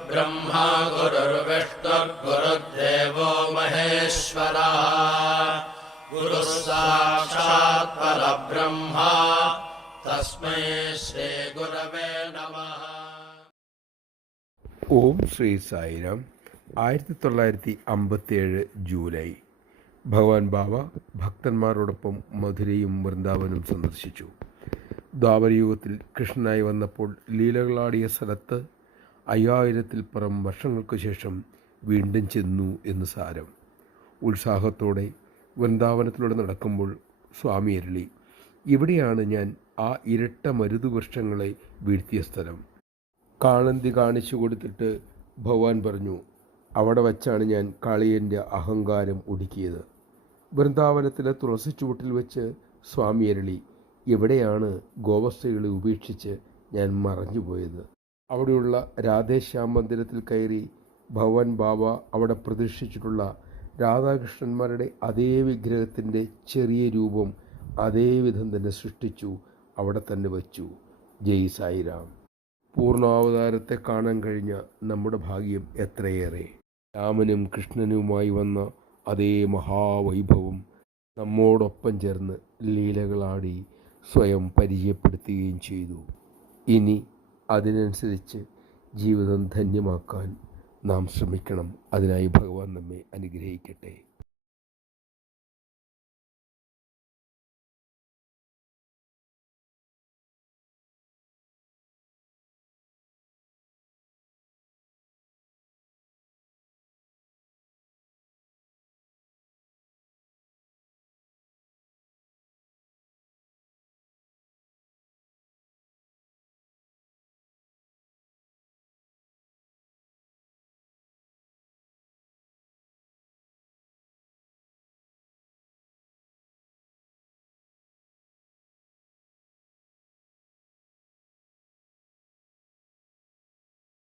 गुरुर्ब्रह्मा गुरुर्विष्णुर्गुरुर्देवो महेश्वरः गुरुः साक्षात् परब्रह्म तस्मै श्रीगुरवे नमः. ഓം ശ്രീ സായിരാം. 1957 ജൂലൈ. ഭഗവാൻ ബാബ ഭക്തന്മാരോടൊപ്പം മധുരയും വൃന്ദാവനും സന്ദർശിച്ചു. ദ്വാപരയുഗത്തിൽ കൃഷ്ണനായി വന്നപ്പോൾ ലീലകളാടിയ സ്ഥലത്ത് 5000-ൽ പരം വർഷങ്ങൾക്ക് ശേഷം വീണ്ടും ചെന്നു എന്ന് സാരം. ഉത്സാഹത്തോടെ വൃന്ദാവനത്തിലൂടെ നടക്കുമ്പോൾ സ്വാമി അരുളി, ഇവിടെയാണ് ഞാൻ ആ ഇരട്ട മരുതുവൃക്ഷങ്ങളെ വീഴ്ത്തിയ സ്ഥലം. കാളന്തി കാണിച്ചു കൊടുത്തിട്ട് ഭഗവാൻ പറഞ്ഞു, അവിടെ വച്ചാണ് ഞാൻ കാളിയൻ്റെ അഹങ്കാരം ഒടുക്കിയത്. വൃന്ദാവനത്തിലെ തുളസിച്ചുവട്ടിൽ വെച്ച് സ്വാമി അരുളി, എവിടെയാണ് ഗോവസ്ത്രീകളെ ഉപേക്ഷിച്ച് ഞാൻ മറഞ്ഞുപോയത്. അവിടെയുള്ള രാധേശ്യാം മന്ദിരത്തിൽ കയറി ഭഗവാൻ ബാബ അവിടെ പ്രതിഷ്ഠിച്ചിട്ടുള്ള രാധാകൃഷ്ണന്മാരുടെ അതേ വിഗ്രഹത്തിൻ്റെ ചെറിയ രൂപം അതേവിധം തന്നെ സൃഷ്ടിച്ചു, അവിടെ തന്നെ വച്ചു. ജയ് സായിരാം. പൂർണ്ണാവതാരത്തെ കാണാൻ കഴിഞ്ഞ നമ്മുടെ ഭാഗ്യം എത്രയേറെ. രാമനും കൃഷ്ണനുമായി വന്ന അതേ മഹാവൈഭവം നമ്മോടൊപ്പം ചേർന്ന് ലീലകളാടി സ്വയം പരിചയപ്പെടുത്തുകയും ചെയ്തു. ഇനി അതിനനുസരിച്ച് ജീവിതം ധന്യമാക്കാൻ നാം ശ്രമിക്കണം. അതിനായി ഭഗവാൻ നമ്മെ അനുഗ്രഹിക്കട്ടെ.